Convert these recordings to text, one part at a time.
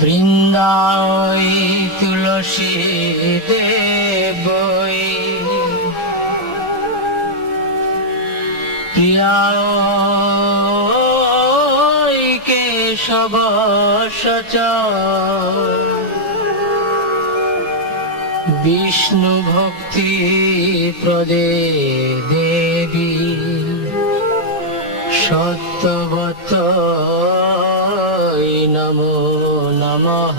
বৃন্দায় তুলসী দেব প্রিয়ায় কেশব সচ বিষ্ণু ভক্তি প্রদে দেবী। সত্যবত নমো নমঃ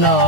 no.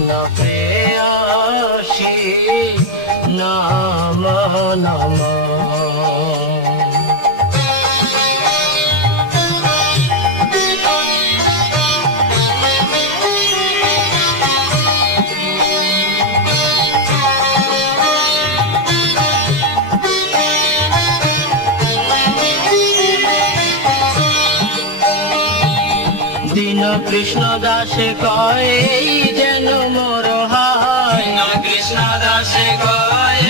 কৃষ্ণ প্রেয়সী নাম নমা কৃষ্ণ কৃষ্ণ দাসে কয় যেন মোর হায়। কৃষ্ণ দাসে কয়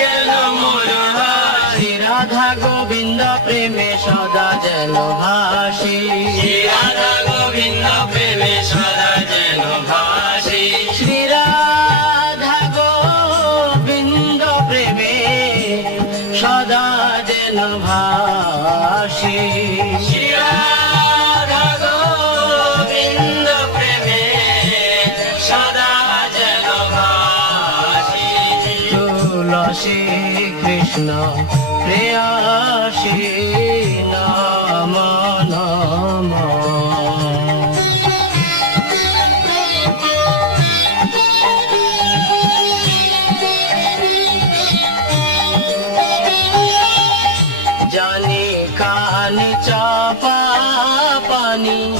যেন মোর হায়। রাধা গোবিন্দ প্রেমে সদা যেন ভাসি। রাধা গোবিন্দ প্রেমে সদা যেন ভাসি। শ্রী রাধা গোবিন্দ প্রেমে সদা যেন ভাসি তুলসী কৃষ্ণ প্রেয়াসী নাম নাম জানি কানে চাপা পানি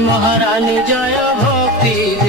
মহারানী জয় ভক্তি।